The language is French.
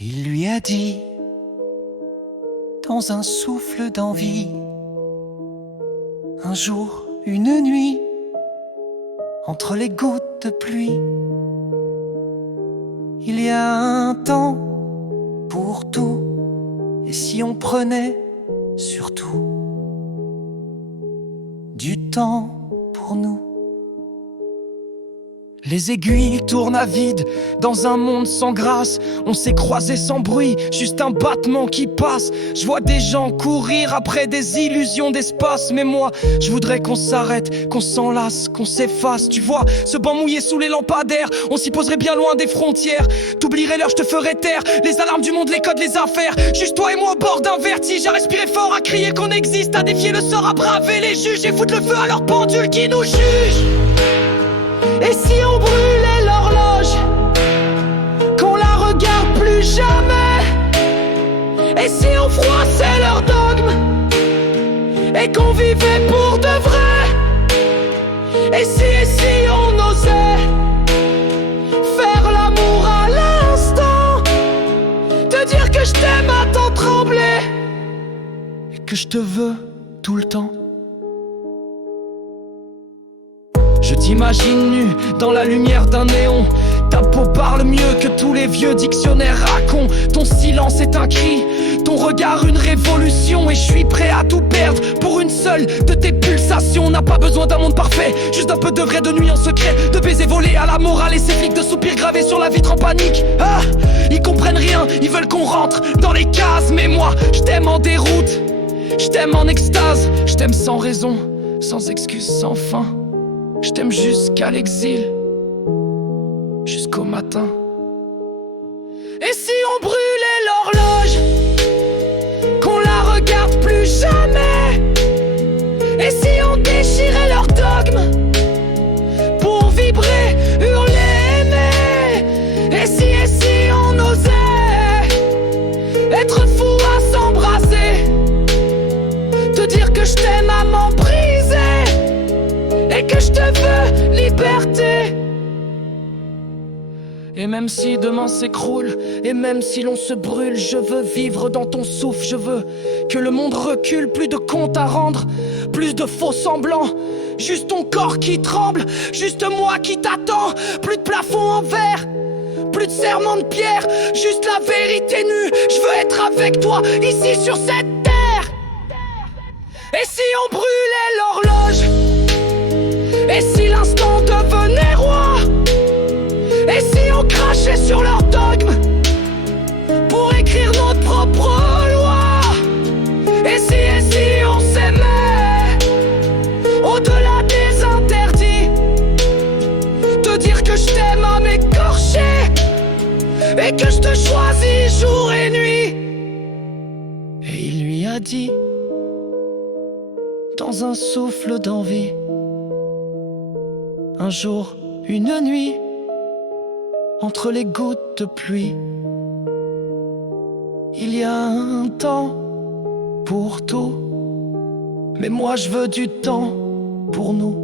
Il lui a dit, dans un souffle d'envie, un jour, une nuit, entre les gouttes de pluie, il y a un temps pour tout, et si on prenait surtout du temps pour nous. Les aiguilles tournent à vide, dans un monde sans grâce. On s'est croisés sans bruit, juste un battement qui passe. Je vois des gens courir après des illusions d'espace. Mais moi, je voudrais qu'on s'arrête, qu'on s'enlace, qu'on s'efface. Tu vois, ce banc mouillé sous les lampadaires, on s'y poserait bien loin des frontières. T'oublierais l'heure, je te ferais taire, les alarmes du monde, les codes, les affaires. Juste toi et moi au bord d'un vertige, à respirer fort, à crier qu'on existe, à défier le sort, à braver les juges et foutre le feu à leur pendule qui nous juge. Et si on brûlait l'horloge, qu'on la regarde plus jamais? Et si on froissait leurs dogmes, et qu'on vivait pour de vrai? Et si on osait faire l'amour à l'instant, te dire que je t'aime à t'en trembler, et que je te veux tout le temps. Je t'imagine nu dans la lumière d'un néon. Ta peau parle mieux que tous les vieux dictionnaires racontent. Ton silence est un cri, ton regard une révolution. Et je suis prêt à tout perdre pour une seule de tes pulsations. On n'a pas besoin d'un monde parfait, juste un peu de vrai, de nuit en secret, de baisers volés à la morale et ces flics de soupirs gravés sur la vitre en panique. Ah, ils comprennent rien, ils veulent qu'on rentre dans les cases. Mais moi, je t'aime en déroute, je t'aime en extase, je t'aime sans raison, sans excuse, sans fin. Je t'aime jusqu'à l'exil, jusqu'au matin. Et si on brûlait l'horloge, qu'on la regarde plus jamais? Et si on déchirait leurs dogmes, pour vibrer, hurler, aimer? Et si on osait être fou à s'embraser, te dire que je t'aime à m'embriser, et que je te veux liberté. Et même si demain s'écroule, et même si l'on se brûle, je veux vivre dans ton souffle. Je veux que le monde recule, plus de comptes à rendre, plus de faux semblants, juste ton corps qui tremble, juste moi qui t'attends. Plus de plafond en verre, plus de serment de pierre, juste la vérité nue. Je veux être avec toi, ici sur cette terre. Et si on brûlait l'horloge, et si l'instant devenait roi? Et si on crachait sur leurs dogmes pour écrire notre propre loi? Et si on s'aimait au-delà des interdits, te dire que je t'aime à m'écorcher, et que je te choisis jour et nuit. Et il lui a dit, dans un souffle d'envie, un jour, une nuit, entre les gouttes de pluie, il y a un temps pour tout, mais moi je veux du temps pour nous.